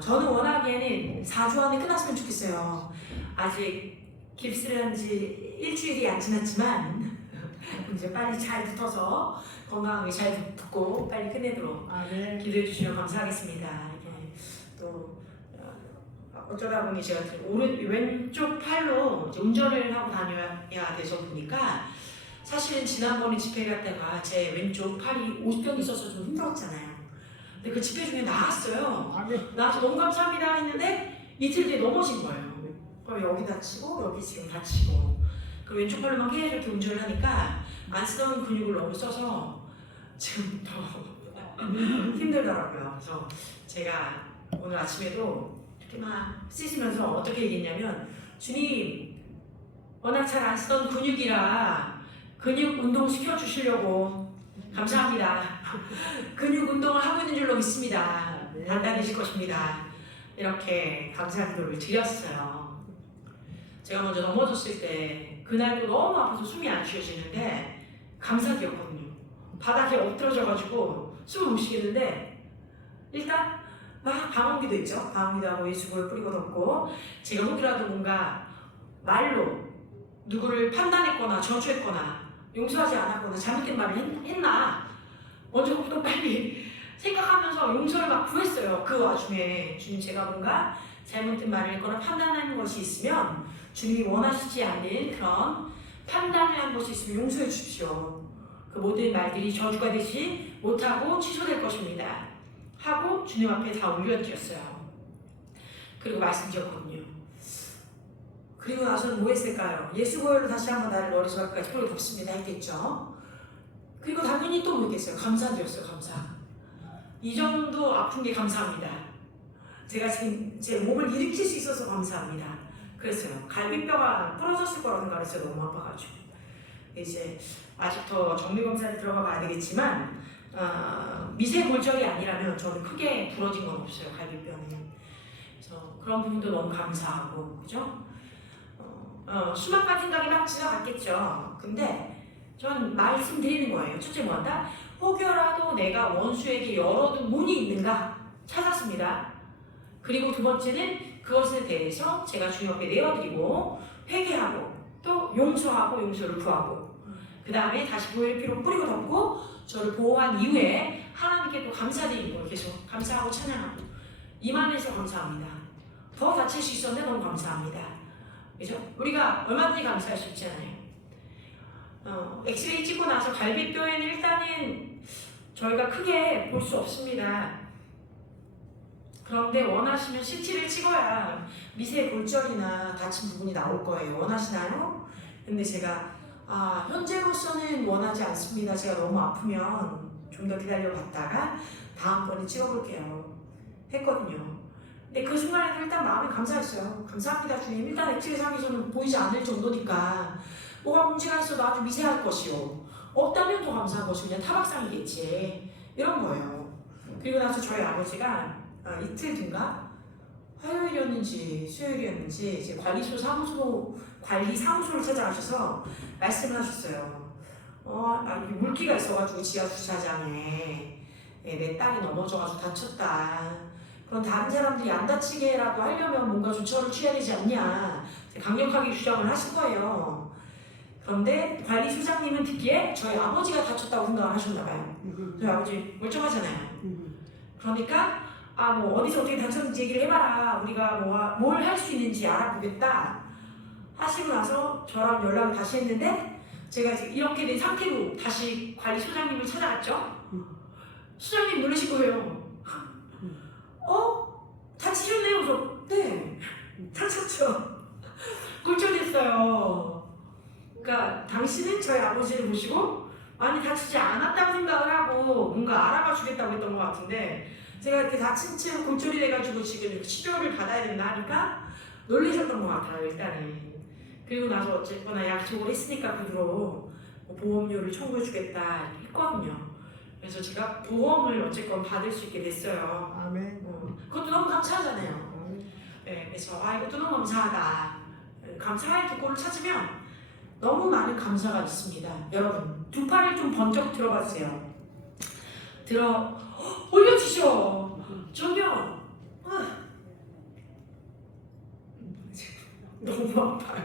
저는 원하기에는 4주 안에 끝났으면 좋겠어요. 아직 깁스를 한 지 일주일이 안 지났지만 이제 빨리 잘 붙어서 건강하게 잘 붙고 빨리 끝내도록 네. 기도해 주시면 감사하겠습니다. 이게 또 어쩌다 보니 제가 왼쪽 팔로 이제 운전을 하고 다녀야 돼서 보니까 사실은 지난번에 집회 갔다가 제 왼쪽 팔이 50병 있어서 좀 힘들었잖아요. 근데 그 집회 중에 나왔어요. 나와서 너무 감사합니다 했는데 이틀 뒤에 넘어진 거예요. 여기 다치고 여기 지금 다치고 그 왼쪽 팔로만 계속 이렇게 운전을 하니까 안 쓰던 근육을 너무 써서 지금 더 힘들더라고요. 그래서 제가 오늘 아침에도 이렇게 막 씻으면서 어떻게 얘기했냐면 주님 워낙 잘 안 쓰던 근육이라 근육 운동 시켜주시려고 감사합니다. 근육 운동을 하고 있는 줄로 믿습니다. 단단해질 것입니다. 이렇게 감사 기도를 드렸어요. 제가 먼저 넘어졌을 때 그날도 너무 아파서 숨이 안 쉬어지는데 감사기였거든요. 바닥에 엎드러져가지고 숨을 못 쉬겠는데 일단 막 방언기도 있죠. 방언기도 하고 예수를 뿌리고 덮고 제가 혹이라도 뭔가 말로 누구를 판단했거나 저주했거나 용서하지 않았거나 잘못된 말을 했나 먼저부터 빨리 생각하면서 용서를 막 구했어요. 그 와중에 주님 제가 뭔가 잘못된 말을 했거나 판단하는 것이 있으면 주님이 원하시지 않는 그런 판단을 한 것이 있으면 용서해 주십시오. 그 모든 말들이 저주가 되지 못하고 취소될 것입니다. 하고 주님 앞에 다 올려드렸어요. 그리고 말씀드렸거든요. 그리고 나서는 뭐 했을까요? 예수 보혈로 다시 한번 나를 머리서까지 뿌리 덮습니다 했겠죠. 그리고 당연히 또 뭐 했겠어요? 감사드렸어요. 감사. 이 정도 아픈 게 감사합니다. 제가 지금 제 몸을 일으킬 수 있어서 감사합니다. 그랬어요. 갈비뼈가 부러졌을 거라고 생각했어요. 너무 아파가지고. 이제 아직 더 정밀검사에 들어가 봐야 되겠지만 미세 골절이 아니라면 저는 크게 부러진 건 없어요. 갈비뼈는. 그래서 그런 부분도 너무 감사하고 그죠? 수많은 생각이 막 지나갔겠죠. 근데 전 말씀드리는 거예요. 첫째 뭐한다? 혹여라도 내가 원수에게 열어둔 문이 있는가 찾았습니다. 그리고 두 번째는 그것에 대해서 제가 주님 앞에 내어드리고 회개하고 또 용서하고 용서를 구하고 그 다음에 다시 보혈의 피로 뿌리고 덮고 저를 보호한 이후에 하나님께 또 감사드리는 걸 계속 감사하고 찬양하고 이만해서 감사합니다. 더 다칠 수 있었는데 너무 감사합니다. 그죠? 우리가 얼마든지 감사할 수 있잖아요. 엑스레이 찍고 나서 갈비뼈에는 일단은 저희가 크게 볼 수 없습니다. 그런데 원하시면 CT를 찍어야 미세 골절이나 다친 부분이 나올 거예요. 원하시나요? 근데 제가 현재로서는 원하지 않습니다. 제가 너무 아프면 좀 더 기다려 봤다가 다음번에 찍어볼게요 했거든요. 근데 그 순간에도 일단 마음이 감사했어요. 감사합니다 주님. 일단 엑스레이상에서는 보이지 않을 정도니까 뭐가 문제가 있어도 아주 미세할 것이요. 없다면 더 감사한 것이 그냥 타박상이겠지. 이런 거예요. 그리고 나서 저희 아버지가 이틀 뒤인가? 화요일이었는지 수요일이었는지 이제 관리사무소를 찾아가셔서 말씀을 하셨어요. 물기가 있어가지고 지하 주차장에 내 딸이 넘어져가지고 다쳤다. 그럼 다른 사람들이 안 다치게라도 하려면 뭔가 조처를 취해야 되지 않냐 강력하게 주장을 하신 거예요. 그런데 관리소장님은 듣기에 저희 아버지가 다쳤다고 생각을 하셨나봐요. 저희 아버지 멀쩡하잖아요. 그러니까 뭐 어디서 어떻게 다쳤는지 얘기를 해봐라. 우리가 뭘 할 수 있는지 알아보겠다 하시고 나서 저랑 연락을 다시 했는데 제가 지금 이렇게 된 상태로 다시 관리소장님을 찾아갔죠. 소장님 놀라실 거예요. 다치셨네요? 그래서 네 다쳤죠. 골절했어요. 그러니까 당신은 저희 아버지를 보시고 많이 다치지 않았다고 생각을 하고 뭔가 알아봐 주겠다고 했던 것 같은데 제가 이렇게 다친 채로 골절이 돼가지고 지금 치료를 받아야 된다 하니까 놀라셨던 것 같아요. 일단은. 그리고 나서 어쨌거나 약속을 했으니까 그 뒤로 보험료를 청구해 주겠다 했거든요. 그래서 제가 보험을 어쨌건 받을 수 있게 됐어요. 아멘. 그것도 너무 감사하잖아요. 네, 그래서 이것도 너무 감사하다. 감사할 두 꼴을 찾으면 너무 많은 감사가 있습니다. 여러분 두 팔을 좀 번쩍 들어봐주세요. 올려주셔. 전혀 너무 아파요.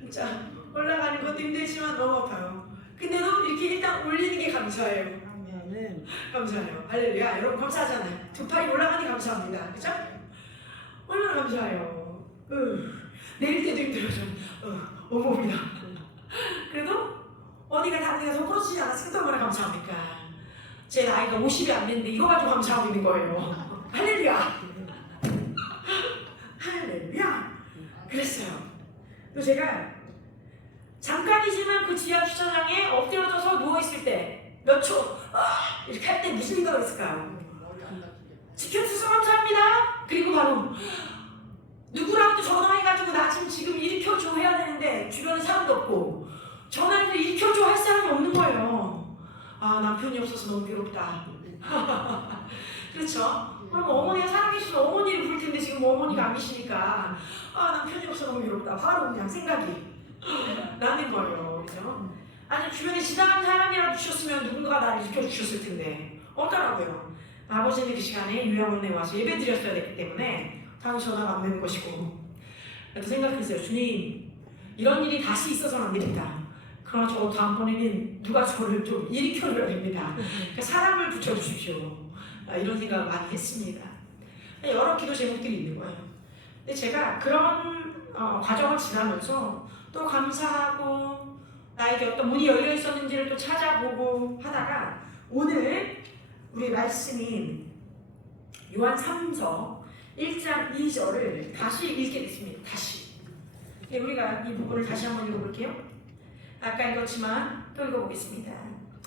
진짜 올라가는 것도 힘들지만 너무 아파요. 근데도 이렇게 일단 올리는 게 감사해요. 감사해요. 할렐루야. 여러분 감사하잖아요. 두 팔이 올라가니 감사합니다. 그죠? 얼마나 감사해요. 내릴 때도 힘들어요. 온몸이다. 그래도 어디가 다른 데가 더 부러지지 않았으니까 얼마나 감사합니까? 제 나이가 50이 안 됐는데 이거 가지고 감사하고 있는 거예요. 할렐루야. 할렐루야. 그랬어요. 또 제가 잠깐이지만 그 지하 주차장에 엎드려져서 누워있을 때 몇 초 이렇게 할 때 무슨 생각을 했을까요? 지켜주셔서 감사합니다. 그리고 바로 누구라도 전화해가지고 나 지금 일으켜줘 해야 되는데 주변에 사람도 없고 전화해서 일으켜줘 할 사람이 없는 거예요. 아, 남편이 없어서 너무 괴롭다. 그렇죠? 그럼 어머니가 살아계시면 어머니를 부를 텐데 지금 어머니가 안 계시니까 아, 남편이 없어서 너무 괴롭다. 바로 그냥 생각이 나는 거예요. 그죠? 아니 주변에 지나가는 사람이라도 주셨으면 누군가 나를 일으켜주셨을 텐데 없더라고요. 아버지는 그 시간에 요양원에 와서 예배 드렸어야 됐기 때문에 당연히 전화가 안 되는 것이고 그래도 생각했어요. 주님 이런 일이 다시 있어서는 안 됩니다. 그러나 저 다음번에는 누가 저를 좀 일으켜줘야 됩니다. 그러니까 사람을 붙여주십시오. 이런 생각을 많이 했습니다. 여러 기도 제목들이 있는 거예요. 근데 제가 그런 과정을 지나면서 또 감사하고 나에게 어떤 문이 열려 있었는지를 또 찾아보고 하다가 오늘 우리 말씀인 요한 3서 1장 2절을 다시 읽게 됐습니다. 다시. 우리가 이 부분을 다시 한번 읽어볼게요. 아까 읽었지만 또 읽어보겠습니다.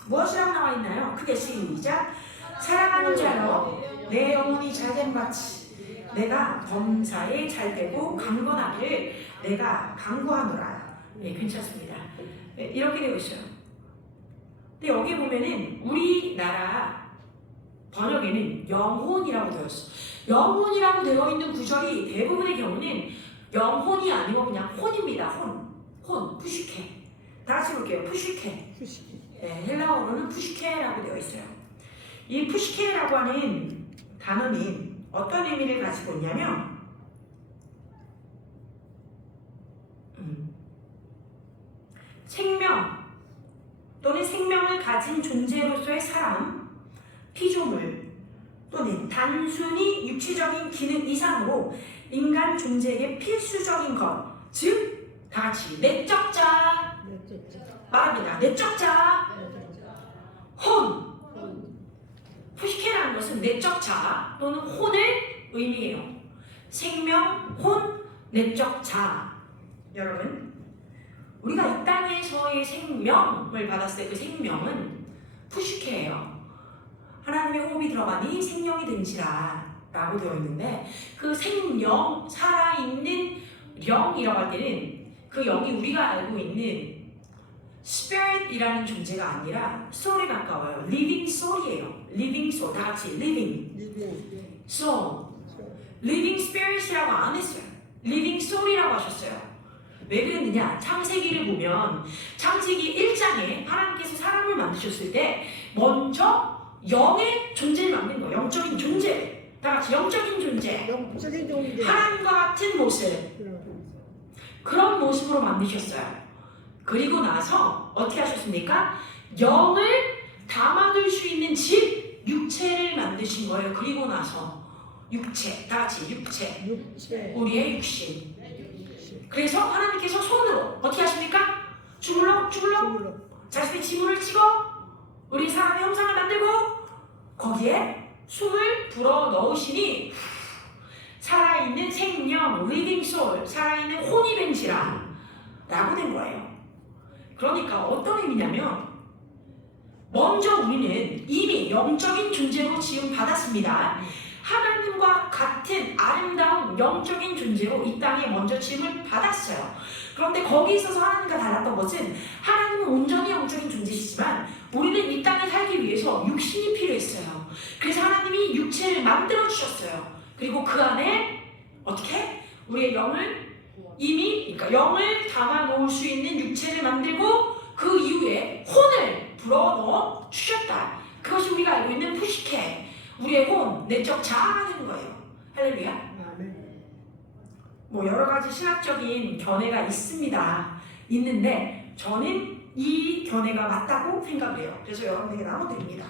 무엇이라고 나와 있나요? 크게 시작. 사랑하는 자여 내 영혼이 잘됨 같이 내가 범사에 잘되고 강건하기를 내가 강구하노라. 네, 괜찮습니다. 네, 이렇게 되어 있어요. 근데 여기 보면은 우리나라 번역에는 영혼이라고 되어 있어. 영혼이라고 되어 있는 구절이 대부분의 경우는 영혼이 아니고 그냥 혼입니다. 혼, 푸시케. 다 같이 볼게요. 푸시케. 네, 헬라어로는 푸시케라고 되어 있어요. 이 푸시케라고 하는 단어는 어떤 의미를 가지고 있냐면 생명 또는 생명을 가진 존재로서의 사람, 피조물 또는 단순히 육체적인 기능 이상으로 인간 존재에게 필수적인 것, 즉 다같이 내적 자 말합니다. 내적 자 혼. 푸시케라는 것은 내적 자 또는 혼을 의미해요. 생명, 혼, 내적 자. 여러분 우리가 이 땅에서의 생명을 받았을 때 그 생명은 푸시케예요. 하나님의 호흡이 들어가니 생명이 된지라 라고 되어 있는데 그 생명, 살아있는 영이라고 할 때는 그 영이 우리가 알고 있는 spirit이라는 존재가 아니라 soul에 가까워요. living soul이에요. living soul, 다 같이 living soul, living spirit이라고 안 했어요. living soul이라고 하셨어요. 왜 그랬느냐? 창세기를 보면 창세기 1장에 하나님께서 사람을 만드셨을 때 먼저 영의 존재를 만든 거예요. 영적인 존재. 다 같이 영적인 존재. 하나님과 같은 모습. 그런 모습으로 만드셨어요. 그리고 나서 어떻게 하셨습니까? 영을 담아둘 수 있는 집, 육체를 만드신 거예요. 그리고 나서 육체, 다 같이 육체. 우리의 육신. 그래서 하나님께서 손으로 어떻게 하십니까? 주물럭 자신의 지문을 찍어 우리 사람의 형상을 만들고 거기에 숨을 불어 넣으시니 살아있는 생명, living soul, 살아있는 혼이 된지라 라고 된 거예요. 그러니까 어떤 의미냐면 먼저 우리는 이미 영적인 존재로 지음 받았습니다. 하나님과 같은 아름다운 영적인 존재로 이 땅에 먼저 지음을 받았어요. 그런데 거기 있어서 하나님과 달랐던 것은 하나님은 온전히 영적인 존재시지만 우리는 이 땅에 살기 위해서 육신이 필요했어요. 그래서 하나님이 육체를 만들어 주셨어요. 그리고 그 안에 어떻게? 우리의 영을 그러니까 영을 담아 놓을 수 있는 육체를 만들고 그 이후에 혼을 불어넣어 주셨다. 그것이 우리가 알고 있는 푸시케. 우리의 혼, 내적 자아가 되는 거예요. 할렐루야. 뭐 여러 가지 신학적인 견해가 있는데 저는 이 견해가 맞다고 생각을 해요. 그래서 여러분에게 나눠드립니다.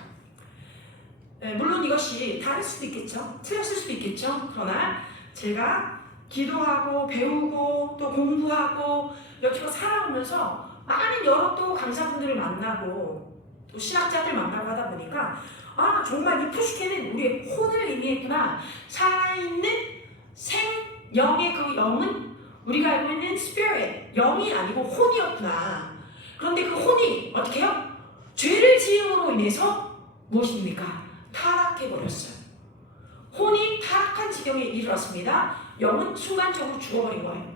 물론 이것이 다를 수도 있겠죠. 틀렸을 수도 있겠죠. 그러나 제가 기도하고 배우고 또 공부하고 여기서 살아오면서 많은 여러 또 강사분들을 만나고 또 신학자들 만나고 하다 보니까 아 정말 이 푸시케는 우리의 혼을 의미했구나. 살아있는 영의 그 영은 우리가 알고 있는 spirit, 영이 아니고 혼이었구나. 그런데 그 혼이 어떻게 해요? 죄를 지음으로 인해서 무엇입니까? 타락해버렸어요. 혼이 타락한 지경에 이르렀습니다. 영은 순간적으로 죽어버린 거예요.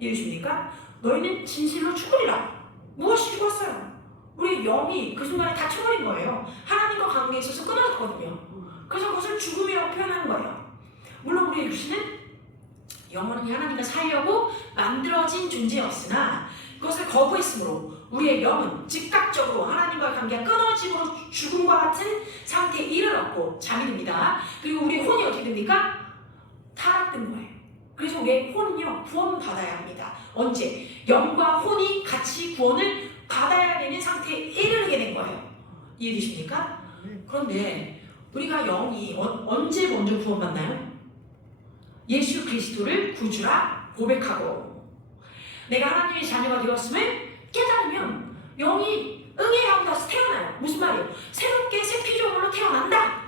이해되십니까? 너희는 진실로 죽으리라. 무엇이 죽었어요? 우리 영이 그 순간에 닫혀버린 거예요. 하나님과 관계에 있어서 끊어졌거든요. 그래서 그것을 죽음이라고 표현하는 거예요. 물론 우리의 육신은 영원히 하나님과 살려고 만들어진 존재였으나 그것을 거부했으므로 우리의 영은 즉각적으로 하나님과의 관계가 끊어지고 죽음과 같은 상태에 이르렀고 잠이 듭니다. 그리고 우리의 혼이 어떻게 됩니까? 타락된 거예요. 그래서 우리의 혼은요 구원받아야 합니다. 언제? 영과 혼이 같이 구원을 받아야 되는 상태에 이르게 된 거예요. 이해되십니까? 그런데 우리가 영이 언제 먼저 구원받나요? 예수 그리스도를 구주라 고백하고 내가 하나님의 자녀가 되었음을 깨달으면 영이 응해야 한다 태어나요. 무슨 말이에요? 새롭게 새 피조물로 태어난다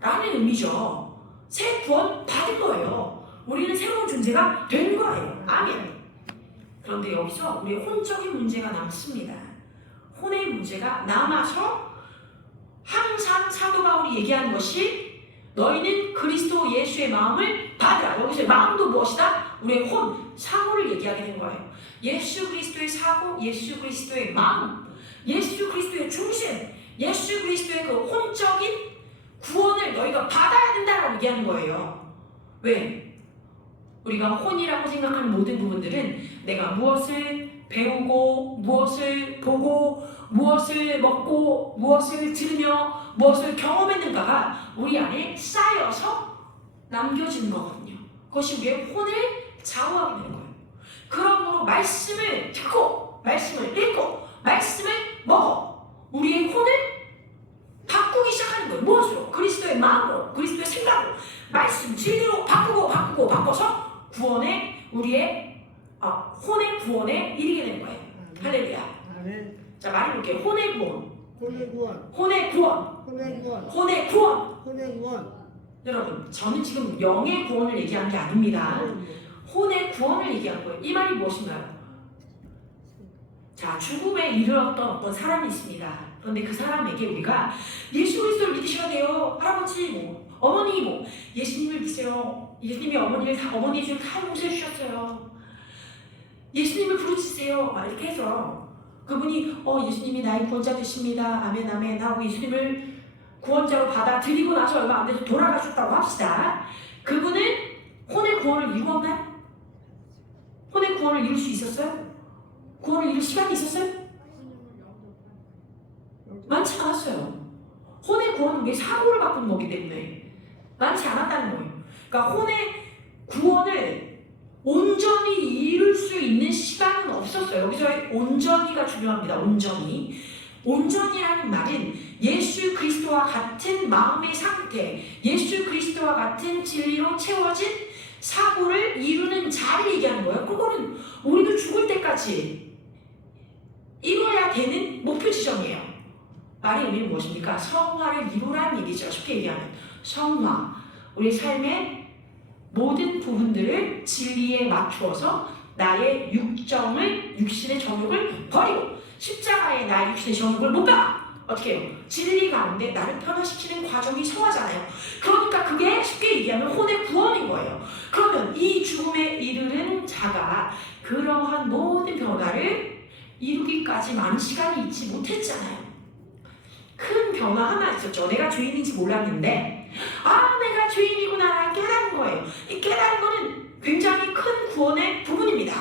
라는 의미죠. 새 구원 받은 거예요. 우리는 새로운 존재가 된 거예요. 아멘. 그런데 여기서 우리의 혼적인 문제가 남습니다. 혼의 문제가 남아서 항상 사도 바울이 얘기하는 것이 너희는 그리스도 예수의 마음을 받으라. 여기서 마음도 무엇이다? 우리의 혼, 사고를 얘기하게 된 거예요. 예수 그리스도의 사고, 예수 그리스도의 마음, 예수 그리스도의 중심, 예수 그리스도의 그 혼적인 구원을 너희가 받아야 된다라고 얘기하는 거예요. 왜? 우리가 혼이라고 생각하는 모든 부분들은 내가 무엇을 배우고 무엇을 보고 무엇을 먹고 무엇을 들으며 무엇을 경험했는가가 우리 안에 쌓여서 남겨지는 거거든요. 그것이 우리의 혼을 좌우하게 되는 거예요. 그러므로 말씀을 듣고 말씀을 읽고 말씀을 먹어 우리의 혼을 바꾸기 시작하는 거예요. 무엇으로? 그리스도의 마음으로, 그리스도의 생각으로 말씀 진리로 바꿔서 구원에 우리의 혼의 구원에 이르게 되는 거예요. 할렐루야. 자 말해볼게요. 혼의 구원. 여러분 저는 지금 영의 구원을 얘기하는 게 아닙니다. 혼의 구원을 얘기하는 거예요. 이 말이 무엇인가요? 자 죽음에 이르렀던 어떤 사람이 있습니다. 그런데 그 사람에게 우리가 예수 그리스도를 믿으셔야 돼요. 할아버지 뭐 어머니 뭐 예수님을 믿으세요. 예수님이 어머니의 죄를 다 용서해 주셨어요. 예수님을 부르짖으세요. 막 이렇게 해서 그분이 예수님이 나의 구원자 되십니다. 아멘 아멘 하고 예수님을 구원자로 받아들이고 나서 얼마 안 돼서 돌아가셨다고 합시다. 그분은 혼의 구원을 이루었나요? 혼의 구원을 이룰 수 있었어요? 구원을 이룰 시간이 있었어요? 많지 않았어요. 혼의 구원은 우리의 사고를 바꾸는 거기 때문에 많지 않았다는 거예요. 그러니까 혼의 구원을 온전히 이룰 수 있는 시간은 없었어요. 여기서 온전히가 중요합니다. 온전이라는 말은 예수 그리스도와 같은 마음의 상태, 예수 그리스도와 같은 진리로 채워진 사고를 이루는 자를 얘기하는 거예요. 그거는 우리도 죽을 때까지 이뤄야 되는 목표 지점이에요. 말의 의미는 무엇입니까? 성화를 이루라는 얘기죠. 쉽게 얘기하면 성화, 우리 삶의 모든 부분들을 진리에 맞추어서 나의 육신의 정욕을 버리고 십자가에 나의 육신의 정욕을 못 가. 어떻게 해요? 진리 가운데 나를 변화시키는 과정이 성화잖아요. 그러니까 그게 쉽게 얘기하면 혼의 구원인 거예요. 그러면 이 죽음에 이르는 자가 그러한 모든 변화를 이루기까지 많은 시간이 있지 못했잖아요. 큰 변화 하나 있었죠. 내가 죄인인지 몰랐는데 내가 죄인이구나 깨달은 거예요. 이 깨달은 거는 굉장히 큰 구원의 부분입니다.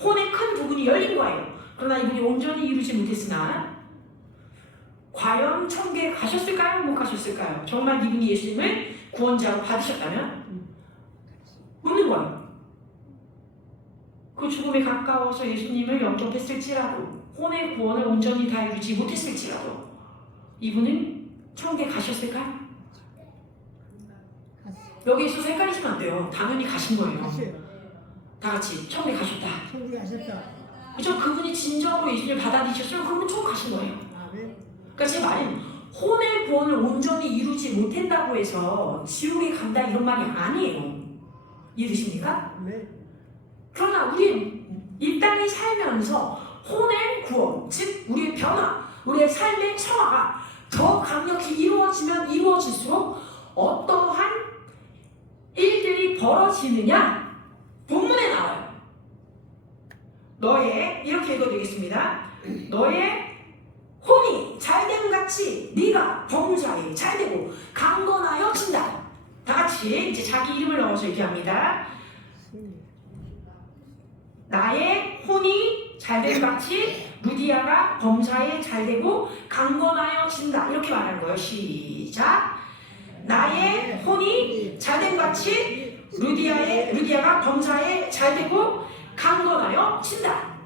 혼의 큰 부분이 열린 거예요. 그러나 이분이 온전히 이루지 못했으나 과연 천국에 가셨을까요? 못 가셨을까요? 정말 이분이 예수님을 구원자로 받으셨다면 묻는 거예요. 그 죽음에 가까워서 예수님을 영접했을지라도 혼의 구원을 온전히 다 이루지 못했을지라도 이분은 천국에 가셨을까요? 여기 있어서 헷갈리시면 안 돼요. 당연히 가신 거예요. 다 같이 천국에 가셨다. 천국에 가셨다. 그죠? 그분이 진정으로 예수님을 받아들이셨으면 그러면 천국 가신 거예요. 그러니까 제 말은 혼의 구원을 온전히 이루지 못한다고 해서 지옥에 간다 이런 말이 아니에요. 이해되십니까? 네. 그러나 우리 이 땅에 살면서 혼의 구원, 즉 우리의 변화, 우리의 삶의 성화가 더 강력히 이루어지면 이루어질수록 어떠한 일들이 벌어지느냐 본문에 나와요. 너의, 이렇게 읽어드리겠습니다. 너의 혼이 잘됨 같이 네가 범자에 잘되고 강건하여 진다. 다같이 이제 자기 이름을 넣어서 얘기합니다. 나의 혼이 잘됨 같이 루디아가 범사에 잘되고 강건하여 진다. 이렇게 말하는 거예요. 시작. 나의 혼이 잘됨 같이 루디아가 범사에 잘되고 강건하여 진다.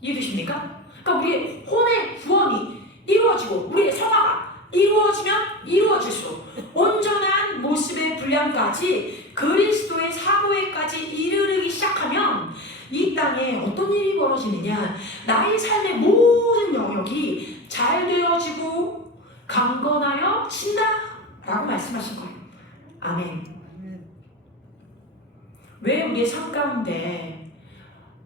이해되십니까? 그러니까 우리의 혼의 구원이 이루어지고 우리의 성화가 이루어지면 이루어질수록 온전한 모습의 분량까지 그리스도의 사고에까지 이르르기 시작하면 이 땅에 어떤 일이 벌어지느냐, 나의 삶의 모든 영역이 잘 되어지고 강건하여 진다 라고 말씀하신 거예요. 아멘. 왜 우리의 삶 가운데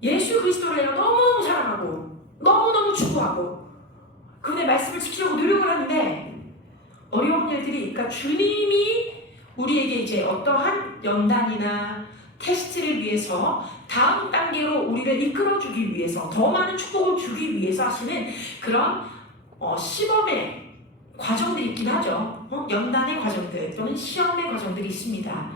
예수 그리스도를 내가 너무너무 사랑하고 너무너무 추구하고 그분의 말씀을 지키려고 노력을 하는데 어려운 일들이, 그러니까 주님이 우리에게 이제 어떠한 연단이나 테스트를 위해서 다음 단계로 우리를 이끌어주기 위해서 더 많은 축복을 주기 위해서 하시는 그런 시범의 과정들이 있긴 하죠. 연단의 과정들 또는 시험의 과정들이 있습니다.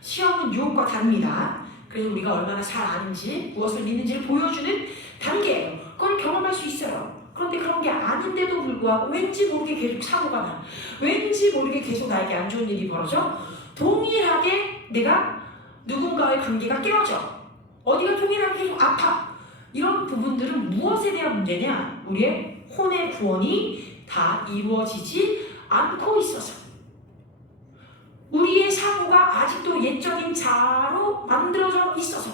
시험은 유혹과 다릅니다. 그래서 우리가 얼마나 잘 아는지 무엇을 믿는지를 보여주는 단계예요. 그걸 경험할 수 있어요. 그런데 그런 게 아닌데도 불구하고 왠지 모르게 계속 사고가 나, 왠지 모르게 계속 나에게 안 좋은 일이 벌어져, 동일하게 내가 누군가의 관계가 깨어져, 어디가 동일하게 계속 아파. 이런 부분들은 무엇에 대한 문제냐? 우리의 혼의 구원이 다 이루어지지 않고 있어서, 우리의 사고가 아직도 옛적인 자로 만들어져 있어서,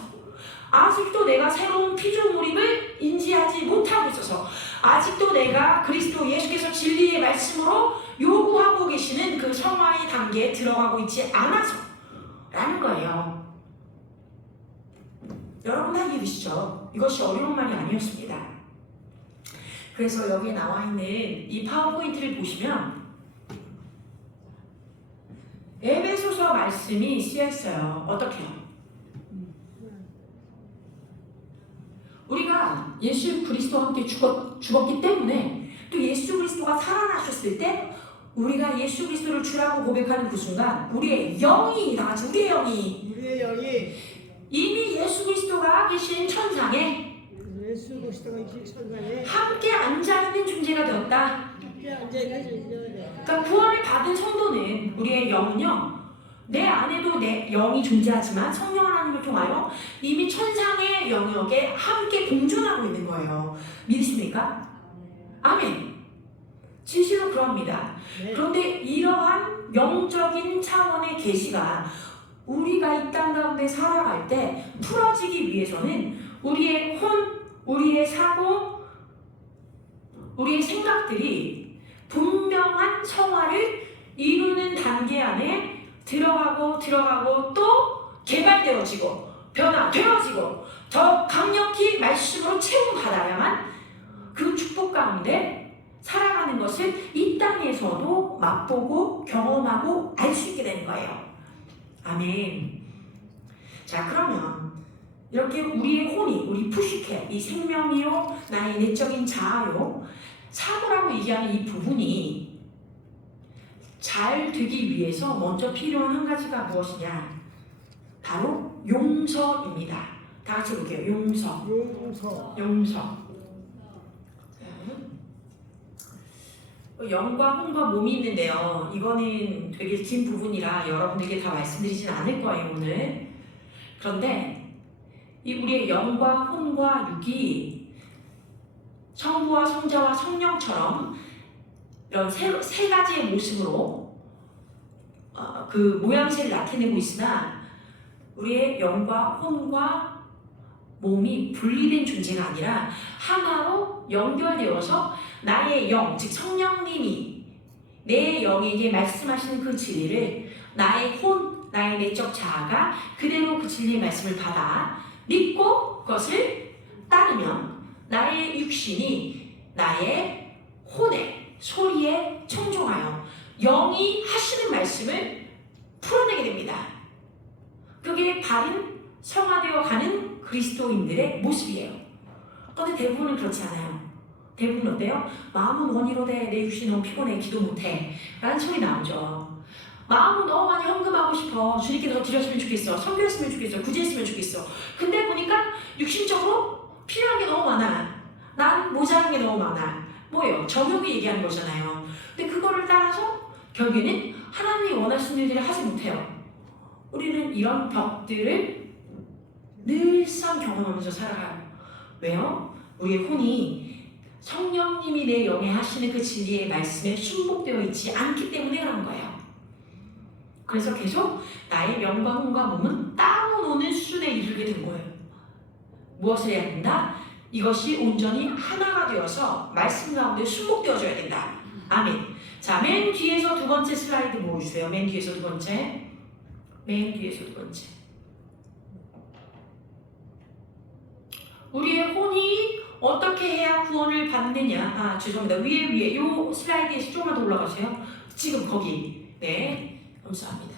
아직도 내가 새로운 피조물임을 인지하지 못하고 있어서, 아직도 내가 그리스도 예수께서 진리의 말씀으로 요구하고 계시는 그 성화의 단계에 들어가고 있지 않아서 라는 거예요. 여러분 다 이해되시죠? 이것이 어려운 말이 아니었습니다. 그래서 여기에 나와 있는 이 파워포인트를 보시면 에베소서 말씀이 쓰여 있어요. 어떻게요? 우리가 예수 그리스도와 함께 죽었기 때문에 또 예수 그리스도가 살아나셨을 때 우리가 예수 그리스도를 주라고 고백하는 그 순간 우리의 영이, 다같이 우리의 영이 이미 예수 그리스도가 계신 천상에 함께 앉아있는 존재가 되었다. 그러니까 구원을 받은 성도는, 우리의 영은요, 내 안에도 내 영이 존재하지만 성령 하나님을 통하여 이미 천상의 영역에 함께 공존하고 있는 거예요. 믿으십니까? 아멘. 진실로 그럽니다. 그런데 이러한 영적인 차원의 계시가 우리가 이 땅 가운데 살아갈 때 풀어지기 위해서는 우리의 혼, 우리의 사고, 우리의 생각들이 분명한 성화를 이루는 단계 안에 들어가고 또 개발되어지고 변화되어지고 더 강력히 말씀으로 채움받아야만 그 축복 가운데 살아가는 것을 이 땅에서도 맛보고 경험하고 알 수 있게 되는 거예요. 아멘. 자, 그러면 이렇게 우리의 혼이, 우리 푸시케, 이 생명이요, 나의 내적인 자아요, 사고라고 얘기하는 이 부분이 잘 되기 위해서 먼저 필요한 한 가지가 무엇이냐? 바로 용서입니다. 다 같이 볼게요. 용서. 영과 혼과 몸이 있는데요. 이거는 되게 긴 부분이라 여러분들에게 다 말씀드리진 않을 거예요, 오늘. 그런데 이 우리의 영과 혼과 육이 성부와 성자와 성령처럼 이런 세 가지의 모습으로 그 모양새를 나타내고 있으나 우리의 영과 혼과 몸이 분리된 존재가 아니라 하나로 연결되어서 나의 영, 즉 성령님이 내 영에게 말씀하시는 그 진리를 나의 혼, 나의 내적 자아가 그대로 그 진리의 말씀을 받아 믿고 그것을 따르면 나의 육신이 나의 혼의 소리에 청종하여 영이 하시는 말씀을 풀어내게 됩니다. 그게 바른 성화되어 가는 그리스도인들의 모습이에요. 그런데 대부분은 그렇지 않아요. 대부분 어때요? 마음은 원이로되 내 육신이 너무 피곤해 기도 못해 라는 소리 나오죠. 마음은 너무 많이 헌금하고 싶어 주님께 더 드렸으면 좋겠어 선교했으면 좋겠어 구제했으면 좋겠어. 근데 보니까 육신적으로 필요한 게 너무 많아. 난 모자란 게 너무 많아. 뭐예요? 적용이 얘기하는 거잖아요. 근데 그거를 따라서 결국에는 하나님이 원하시는 일들을 하지 못해요. 우리는 이런 벽들을 늘상 경험하면서 살아가요. 왜요? 우리의 혼이 성령님이 내 영에 하시는 그 진리의 말씀에 순복되어 있지 않기 때문에 그런 거예요. 그래서 계속 나의 영과 혼과 몸은 따로 노는 수준에 이르게 된 거예요. 무엇을 해야 된다? 이것이 온전히 하나가 되어서 말씀 가운데 순복되어져야 된다. 아멘. 자, 맨 뒤에서 두 번째 슬라이드 보여주세요. 맨 뒤에서 두 번째. 맨 뒤에서 두 번째. 우리의 혼이 어떻게 해야 구원을 받느냐? 죄송합니다. 위에 요 슬라이드에서 조금만 더 올라가세요. 지금 거기. 네, 감사합니다.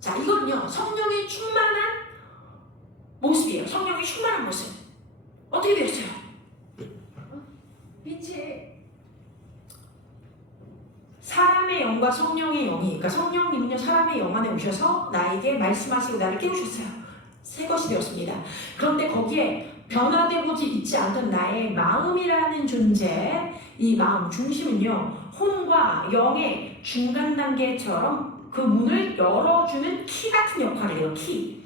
자, 이거는요 성령이 충만한 모습이에요. 성령이 충만한 모습. 어떻게 되었어요? 빛이 사람의 영과 성령의 영이, 그러니까 성령님은요 사람의 영 안에 오셔서 나에게 말씀하시고 나를 깨우셨어요. 새 것이 되었습니다. 그런데 거기에 변화되고지 있지 않던 나의 마음이라는 존재, 이 마음 중심은요 혼과 영의 중간 단계처럼 그 문을 열어주는 키 같은 역할을 해요. 키.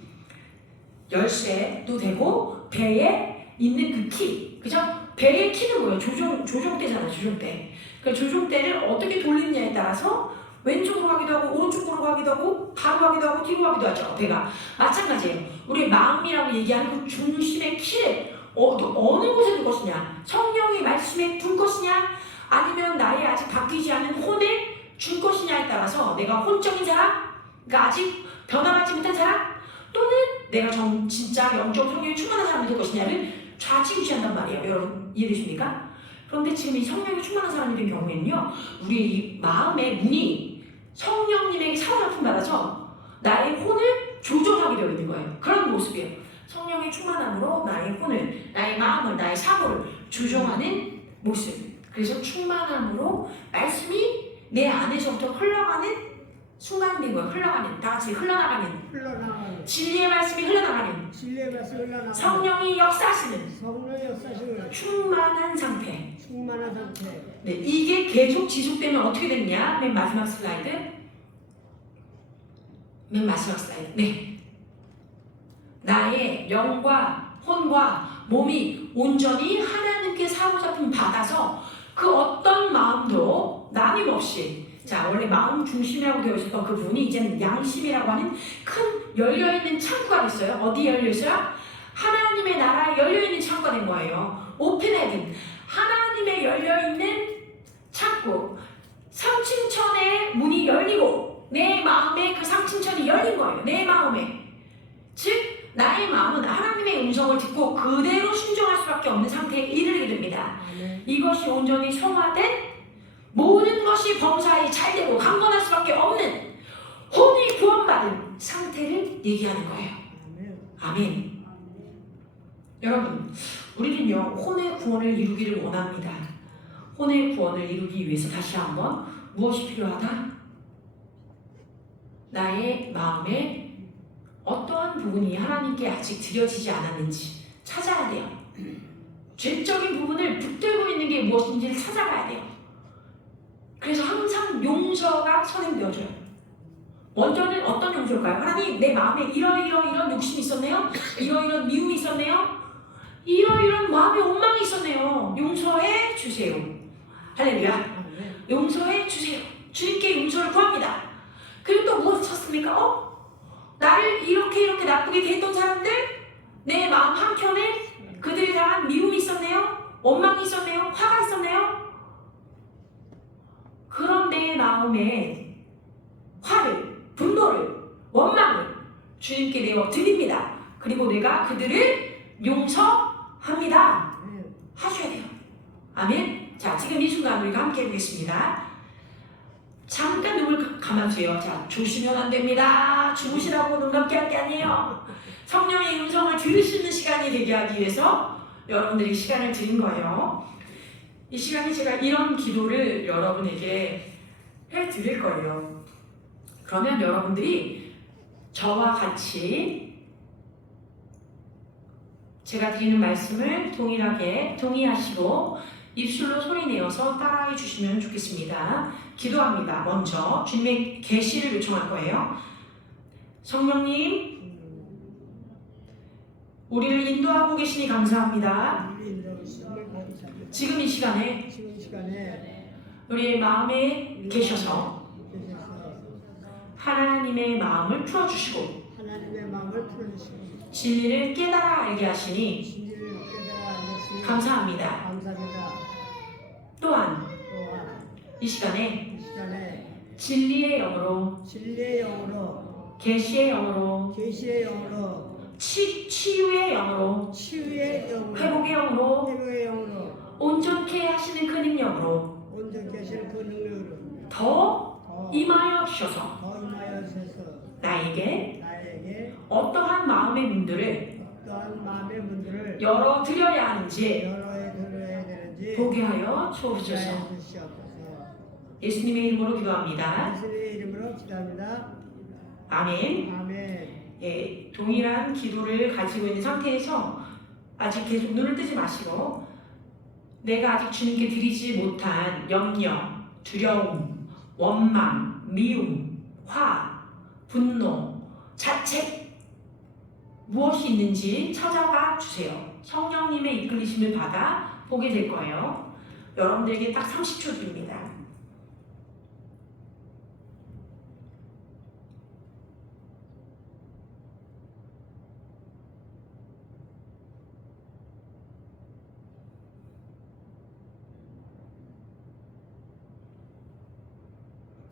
열쇠도 되고 배에 있는 그 키, 그죠? 배의 키는 뭐예요? 조종대잖아요. 조종대. 그 조종대를 어떻게 돌리느냐에 따라서 왼쪽으로 가기도 하고 오른쪽으로 가기도 하고 바로 가기도 하고 뒤로 가기도 하죠. 배가 마찬가지예요. 우리 마음이라고 얘기하는 그 중심의 키를 어느 곳에 둘 것이냐, 성령의 말씀에 둘 것이냐, 아니면 나의 아직 바뀌지 않은 혼에 줄 것이냐에 따라서 내가 혼적인 사람, 그러니까 아직 변화받지 못한 사람, 또는 내가 진짜 영적 성령이 충만한 사람이 될 것이냐를 좌지우지한단 말이에요. 여러분 이해되십니까? 그런데 지금 이 성령이 충만한 사람이 된 경우에는요 우리의 이 마음의 문이 성령님에게 사로잡힘 받아서 나의 혼을 조종하게 되어 있는 거예요. 그런 모습이에요. 성령의 충만함으로 나의 혼을, 나의 마음을, 나의 사고를 조종하는 모습. 그래서 충만함으로 말씀이 내 안에서부터 흘러가는 순간이 된 거예요. 흘러가는, 다 같이 흘러나가는 진리의 말씀이 흘러나가는 성령이 역사하시는 충만한 상태. 네, 이게 계속 지속되면 어떻게 되느냐? 맨 마지막 슬라이드. 네. 나의 영과 혼과 몸이 온전히 하나님께 사로잡힘 받아서 그 어떤 마음도 나김없이, 자 원래 마음 중심이라고 되어 있었던 그 부분이 이제는 양심이라고 하는 큰 열려있는 창구가 됐어요. 어디 열려있어요? 하나님의 나라에 열려있는 창구가 된 거예요. 오픈 헤븐. 하나님의 열려있는 창구. 상층천의 문이 열리고 내 마음에 그 상층천이 열린 거예요. 내 마음에. 즉 나의 마음은 하나님의 음성을 듣고 그대로 순종할 수밖에 없는 상태에 이르게 됩니다. 이것이 온전히 성화된, 모든 것이 범사에 잘되고 강건할 수밖에 없는 혼이 구원받은 상태를 얘기하는 거예요. 아멘. 여러분, 우리는요 혼의 구원을 이루기를 원합니다. 혼의 구원을 이루기 위해서 다시 한번 무엇이 필요하다? 나의 마음에 어떠한 부분이 하나님께 아직 드려지지 않았는지 찾아야 돼요. 죄적인 부분을 붙들고 있는 게 무엇인지를 찾아가야 돼요. 그래서 항상 용서가 선행되어져요. 먼저는 어떤 용서일까요? 하나님 내 마음에 이런 욕심이 있었네요. 이런 미움이 있었네요. 이런 마음의 원망이 있었네요. 용서해 주세요. 할렐루야. 용서해 주세요. 주님께 용서를 구합니다. 그리고 또 무엇을 찾습니까? 나를 이렇게 나쁘게 대했던 사람들, 내 마음 한켠에 그들에 대한 미움이 있었네요. 원망이 있었네요. 화가 있었네요. 그런 내 마음에 화를, 분노를, 원망을 주님께 내어 드립니다. 그리고 내가 그들을 용서합니다. 하셔야 돼요. 아멘. 자, 지금 이 순간 우리가 함께 해보겠습니다. 잠깐 눈을 감아주세요. 자, 조시면 안 됩니다. 주무시라고 눈 감게 할 게 아니에요. 성령의 음성을 들을 수 있는 시간이 되게 하기 위해서 여러분들이 시간을 드린 거예요. 이 시간에 제가 이런 기도를 여러분에게 해드릴 거예요. 그러면 여러분들이 저와 같이 제가 드리는 말씀을 동일하게 동의하시고 입술로 소리내어서 따라해 주시면 좋겠습니다. 기도합니다. 먼저 주님의 계시를 요청할 거예요. 성령님, 우리를 인도하고 계시니 감사합니다. 지금 이 시간에 우리의 마음에 계셔서 하나님의 마음을 풀어주시고 진리를 깨달아 알게 하시니 감사합니다. 또한 이 시간에 진리의 영으로 계시의 영으로 치유의 영으로 회복의 영으로 온전케 하시는 그 능력으로 더 임하여 주셔서 나에게 어떠한 마음의 문들을 열어드려야 하는지 보게 하여 주옵소서. 예수님의 이름으로 기도합니다. 아멘. 예, 동일한 기도를 가지고 있는 상태에서 아직 계속 눈을 뜨지 마시고 내가 아직 주님께 드리지 못한 염려, 두려움, 원망, 미움, 화, 분노, 자책 무엇이 있는지 찾아가 주세요. 성령님의 이끌리심을 받아 보게 될 거예요. 여러분들에게 딱 30초 드립니다.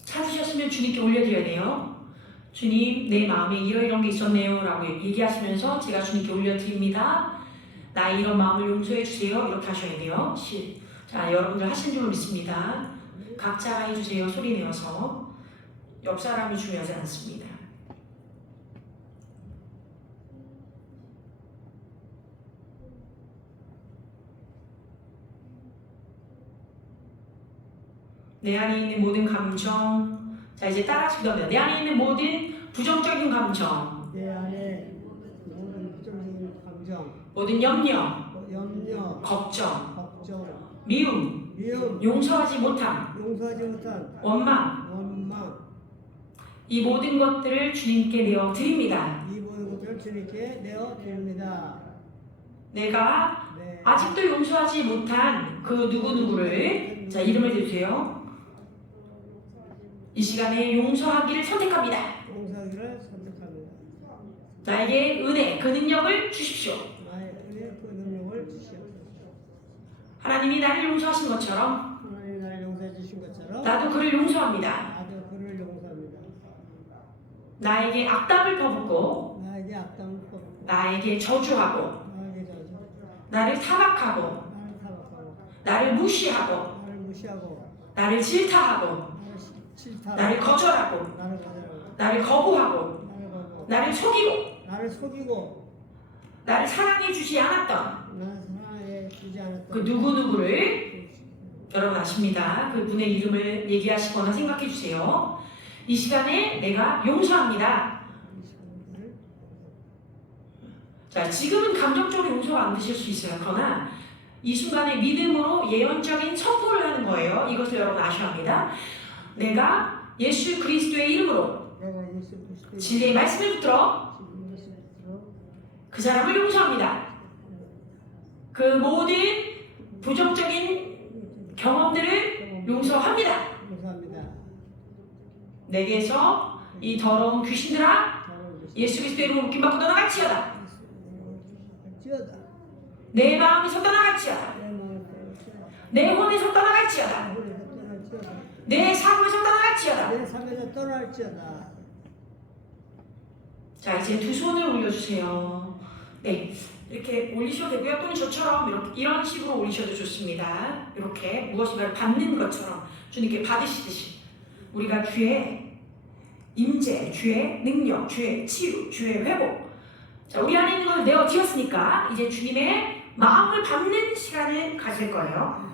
찾으셨으면 주님께 올려드려야 돼요. 주님, 내 마음에 이런 게 있었네요 라고 얘기하시면서 제가 주님께 올려드립니다. 나의 이런 마음을 용서해 주세요. 이렇게 하셔야 돼요. 자, 여러분들 하신 줄 믿습니다. 각자가 해주세요. 소리 내어서. 옆 사람이 중요하지 않습니다. 내 안에 있는 모든 감정, 자 이제 따라하시기 합니다. 내 안에 있는 모든 부정적인 감정, 내 안에 모든 부정적인 감정, 모든 염려, 걱정, 미움, 용서하지 못함, 원망, 이 모든 것들을 주님께 내어 드립니다. 내가 아직도 용서하지 못한 그 누구누구를 자 이름을 대주세요. 이 시간에 용서하기를 선택합니다. 나에게 은혜, 그 능력을 주십시오. 하나님이 나를 용서하신 것처럼 나도 그를 용서합니다. 나에게 악담을 퍼붓고 나에게 저주하고 나를 타박하고 나를 무시하고 나를 질타하고 나를 거절하고 나를 거부하고 나를 속이고 나를 사랑해 주지 않았던 그 누구누구를 여러분 아십니다. 그 분의 이름을 얘기하시거나 생각해 주세요. 이 시간에 내가 용서합니다. 자, 지금은 감정적으로 용서가 안 되실 수 있어요. 그러나 이 순간에 믿음으로 예언적인 선포를 하는 거예요. 이것을 여러분 아셔야 합니다. 내가 예수 그리스도의 이름으로 진리의 말씀을 붙들어 그 사람을 용서합니다. 그 모든 부정적인 경험들을 용서합니다. 내게서 이 더러운 귀신들아 예수 그리스도의 이름으로 묶임받고 떠나갈지어다. 내 마음에서 떠나갈지어다. 내 혼에서 떠나갈지어다. 내 사고에서 떠나갈지어다. 자, 이제 두 손을 올려주세요. 네, 이렇게 올리셔도 되고요. 또는 저처럼 이런 식으로 올리셔도 좋습니다. 이렇게 무엇인가를 받는 것처럼 주님께 받으시듯이 우리가 주의 임재, 주의 능력, 주의 치유, 주의 회복. 자, 우리 안에 있는 걸 내어지었으니까 이제 주님의 마음을 받는 시간을 가질 거예요.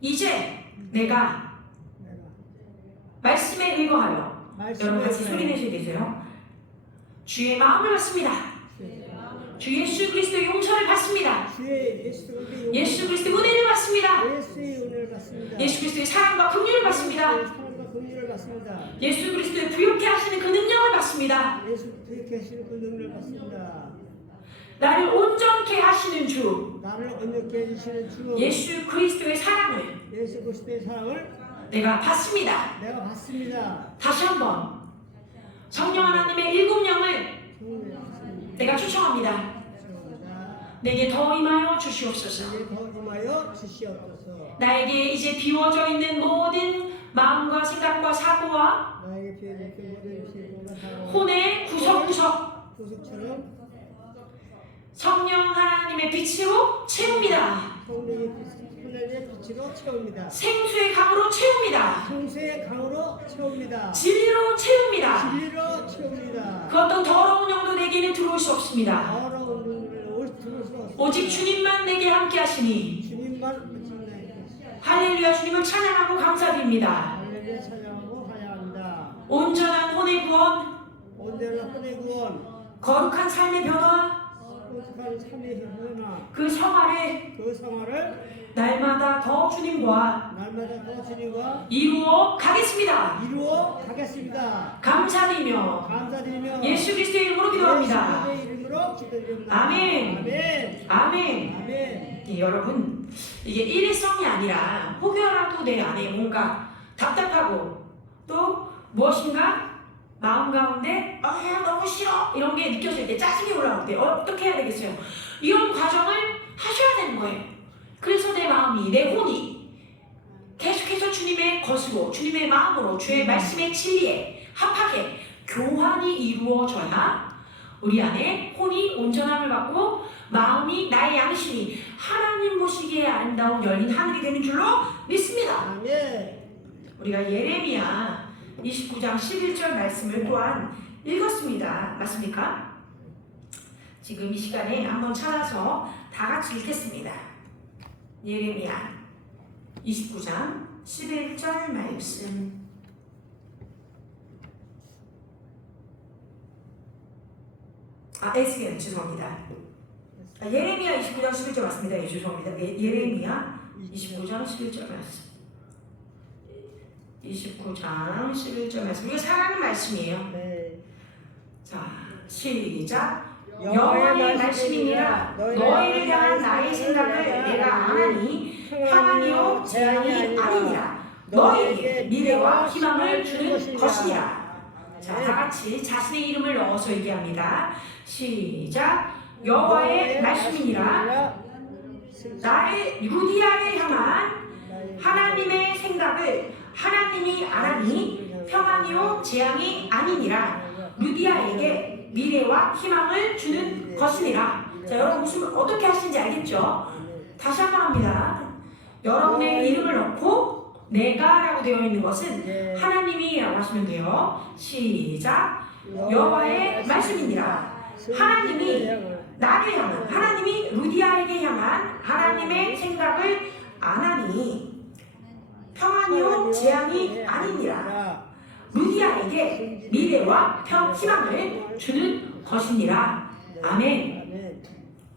이제 내가 말씀에 의거하여 여러분 같이 소리 내셔야 되세요. 주의 마음을 받습니다. 주 예수 그리스도의 용서를 받습니다. 예수 그리스도의 은혜를 받습니다. 예수 그리스도의 사랑과 긍휼을 받습니다. 예수 그리스도의 부욕케 하시는 그 능력을 받습니다. 나를 온전케 하시는 주 예수 그리스도의 사랑을 내가 받습니다. 다시 한번 성령 하나님의 일곱 영을 내가 초청합니다. 내게 더 임하여 주시옵소서. 나에게 이제 비워져 있는 모든 마음과 생각과 사고와 혼의 구석구석 성령 하나님의 빛으로 채웁니다. 생수의 강으로 채웁니다. 진리로 채웁니다. 그 어떤 더러운 영도 내게는 들어올 수 없습니다. 오직 주님만 내게 함께 하시니 할렐루야. 주님을 찬양하고 감사드립니다. 온전한 혼의 구원, 거룩한 삶의 변화, 그 성화를 날마다 더 주님과 이루어 가겠습니다. 감사드리며 예수 그리스도의 이름으로 기도합니다. 아멘. 아멘. 예, 여러분, 이게 일회성이 아니라 혹여라도 내 안에 뭔가 답답하고 또 무엇인가 마음 가운데 너무 싫어 이런 게 느껴질 때, 짜증이 올라올 때 어떻게 해야 되겠어요? 이런 과정을 하셔야 되는 거예요. 그래서 내 마음이, 내 혼이 계속해서 주님의 것으로, 주님의 마음으로, 주의 말씀의 진리에 합하게 교환이 이루어져야 우리 안에 혼이 온전함을 받고 마음이, 나의 양심이 하나님 보시기에 아름다운 열린 하늘이 되는 줄로 믿습니다. 우리가 예레미야 29장 11절 말씀을 또한 읽었습니다. 맞습니까? 지금 이 시간에 한번 찾아서 다 같이 읽겠습니다. 예레미야 29장 11절 말씀. 에스겔 죄송합니다. 예레미야 29장 11절 맞습니다. 예, 죄송합니다. 예레미야 29장 11절 말씀. 29장 11절 말씀. 이거 사랑하는 말씀이에요. 자, 시작. 여호와의 말씀이니라. 너희를 향한 나의 생각을 내가 아나니 평안이요 재앙이 아니니라. 너희에게 미래와 희망을 주는 것이니라. 자, 다같이 자신의 이름을 넣어서 얘기합니다. 시작. 여호와의 말씀이니라. 나를 루디아를 향한 하나님의 생각을 하나님이 아나니 평안이요 재앙이 아니니라. 루디아에게 미래와 희망을 주는 것이니라. 자, 여러분 무슨 어떻게 하시는지 알겠죠? 다시 한번 합니다. 여러분의 이름을 넣고 내가라고 되어 있는 것은 하나님이라고 하시면 돼요. 시작. 여호와의 말씀이니라. 하나님이 나를 향한, 하나님이 루디아에게 향한 하나님의 생각을 아나니 평안이요 재앙이 아니니라. 루디아에게 미래와 희망을 주는 것이니라. 아멘.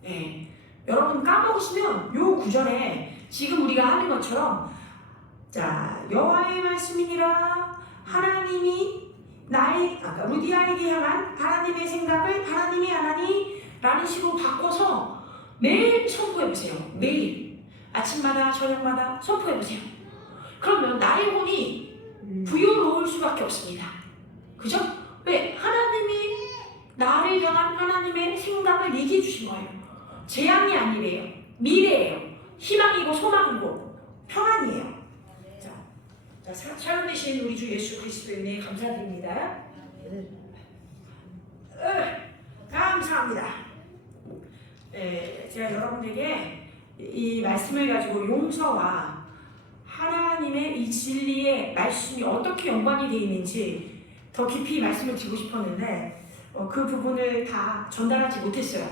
네. 여러분 까먹으시면 요 구절에 지금 우리가 하는 것처럼, 자, 여호와의 말씀이니라. 하나님이 루디아에게 향한 하나님의 생각을 하나님이 하나니라는 식으로 바꿔서 매일 선포해보세요. 매일 아침마다 저녁마다 선포해보세요. 그러면 나의 혼이 부유로울 수밖에 없습니다. 그죠? 왜? 하나님이 나를 향한 하나님의 생각을 얘기해 주신 거예요. 재앙이 아니래요. 미래예요. 희망이고 소망이고 평안이에요. 자, 사람 되신 우리 주 예수 그리스도의 은혜에 감사드립니다. 감사합니다. 제가 여러분에게 이 말씀을 가지고 용서와 하나님의 이 진리의 말씀이 어떻게 연관이 되어 있는지 더 깊이 말씀을 드리고 싶었는데 그 부분을 다 전달하지 못했어요.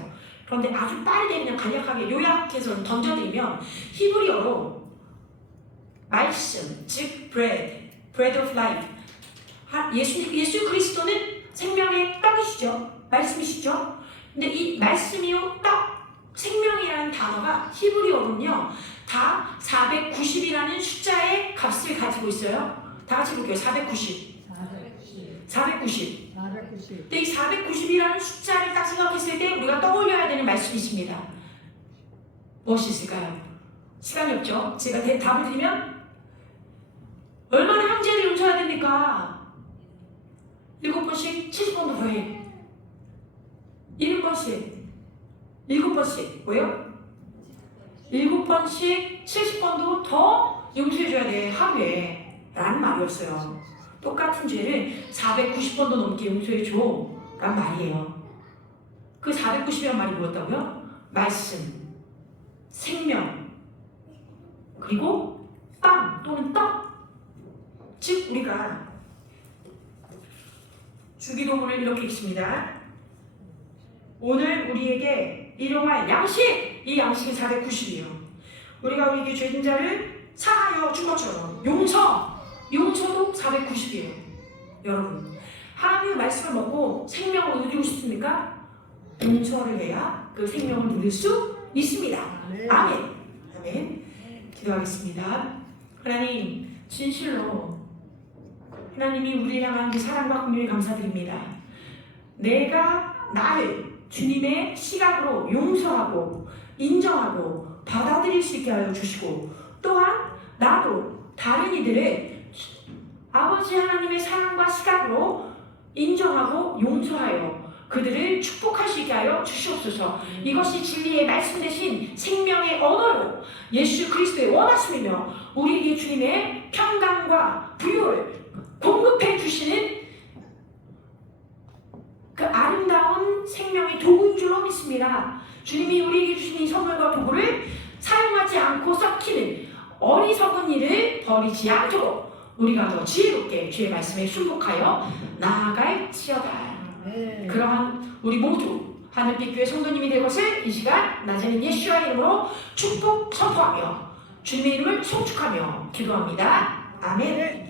그런데 아주 빠르게 그냥 간략하게 요약해서 던져드리면 히브리어로 말씀, 즉 bread of life. 예수 그리스도는 생명의 떡이시죠. 말씀이시죠. 근데 이 말씀이요, 떡, 생명이라는 단어가 히브리어로는요 다 490이라는 숫자의 값을 가지고 있어요. 다 같이 볼게요. 490. 근데 이 490이라는 숫자를 딱 생각했을 때 우리가 떠올려야 되는 말씀이 있습니다. 무엇이 있을까요? 시간이 없죠. 제가 답을 드리면 얼마나 형제를 용서해야 됩니까? 7번씩 70번도 더해. 7번씩 7번씩 왜요? 7번씩 70번도 더 용서해줘야 돼 하루에 라는 말이었어요. 똑같은 죄를 490번도 넘게 용서해줘 라는 말이에요. 그 490이란 말이 뭐였다고요? 말씀, 생명, 그리고 빵 또는 떡. 즉 우리가 주기도문을 이렇게 읽습니다. 오늘 우리에게 일용할 양식, 이 양식이 490이에요. 우리가 우리에게 죄진 자를 사하여 준 것처럼 용서도 490이에요. 여러분, 하나님의 말씀을 먹고 생명을 누리고 싶습니까? 용서를 해야 그 생명을 누릴 수 있습니다. 아멘. 아멘. 기도하겠습니다. 하나님, 진실로 하나님이 우리를 향한 그 사랑과 긍휼에 감사드립니다. 내가 나를 주님의 시각으로 용서하고 인정하고 받아들일 수 있게 하여 주시고, 또한 나도 다른 이들을 아버지 하나님의 사랑과 시각으로 인정하고 용서하여 그들을 축복할 수 있게 하여 주시옵소서. 이것이 진리의 말씀 대신 생명의 언어로 예수 그리스도의 원하심이며 우리에게 주님의 평강과 부유를 공급해 주시는 그 아름다운 생명의 도구인 줄로 믿습니다. 주님이 우리에게 주신 이 선물과 도구를 사용하지 않고 썩히는 어리석은 일을 버리지 않도록 우리가 더 지혜롭게 주의 말씀에 순복하여 나아갈지어다. 그러한 우리 모두 하늘빛 교회 성도님이 될 것을 이 시간 낮에는 예수와 이름으로 축복 선포하며 주님의 이름을 송축하며 기도합니다. 아멘.